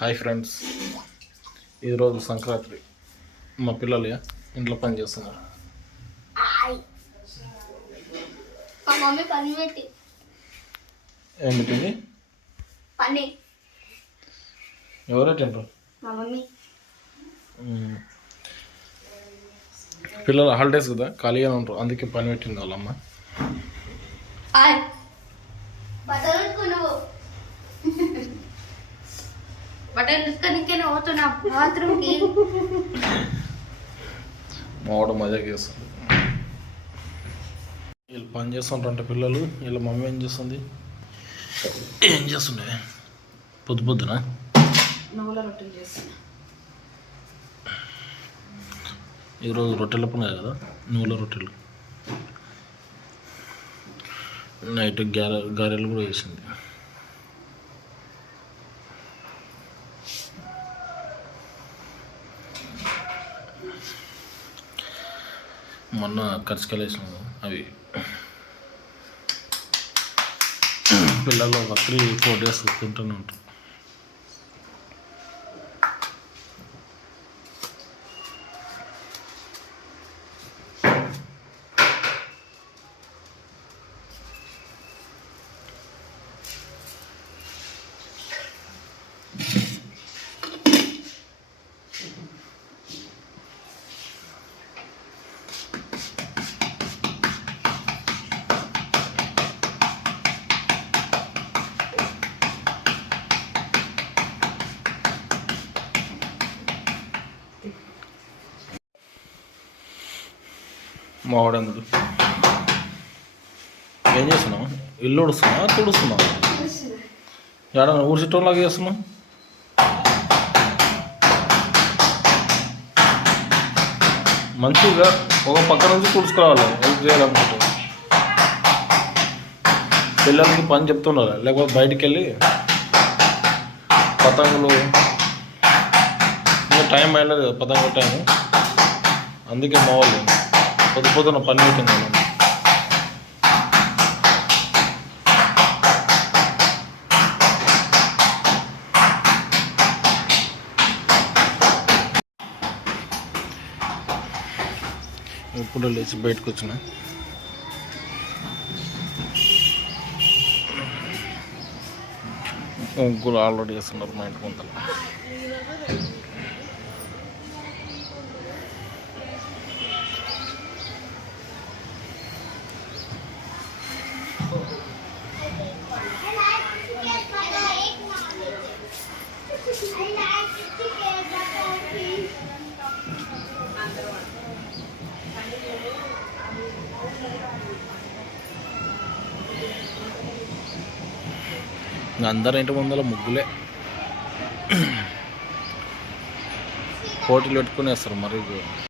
Hi friends ఈరోజు సంక్రాంతి. మా పిల్లలు ఇంట్లో పని చేస్తున్నారు. పని ఎవరే తింటారు. పిల్లలు హాలిడేస్ కదా ఖాళీగానే ఉంటారు. అందుకే పని పెట్టింది వాళ్ళమ్మ. బట్టలు పోతున్నా బాత్రూమ్కి. మజా చేస్తుంది. వీళ్ళు పని చేస్తుంటారంట పిల్లలు వీళ్ళ మమ్మీ ఏం చేస్తుంది? ఏం చేస్తుండే? పొద్దు పొద్దున? నువ్వుల రొట్టెలు చేస్తున్నా. ఈరోజు రొట్టెల పండుగ కదా నువ్వుల రొట్టెలు. నైట్ గారె గారెలు కూడా వేసింది మొన్న కరిచికాయలు వేసినాము అవి పిల్లలు ఒక త్రీ ఫోర్ డేస్ తింటూనే ఉంటాం. మా వాడు ఏం చేస్తున్నావు? ఇల్లు ఉడుస్తున్నావా? తుడుస్తున్నావా? ఏడా చుట్టంలాగా చేస్తున్నావు? మంచిగా ఒక పక్క నుంచి తుడుచుకురావాలి. హెల్ప్ చేయాలనుకుంటే. పిల్లలకి పని చెప్తున్నారు? లేకపోతే బయటికి వెళ్ళి పతంగులు ఇంకా టైం అయినది కదా పతంగుల టైం అందుకే మావాలి పొద్దు పొద్దున పని వాళ్ళని. ఇప్పుడు లేచి బయటకు వచ్చిన ముగ్గులు ఆల్రెడీ వేస్తున్నారు మా ఇంటి ముందర అందరి ఇంటి ముందర ముగ్గులే. పోటీలు పెట్టుకునేస్తారు మరి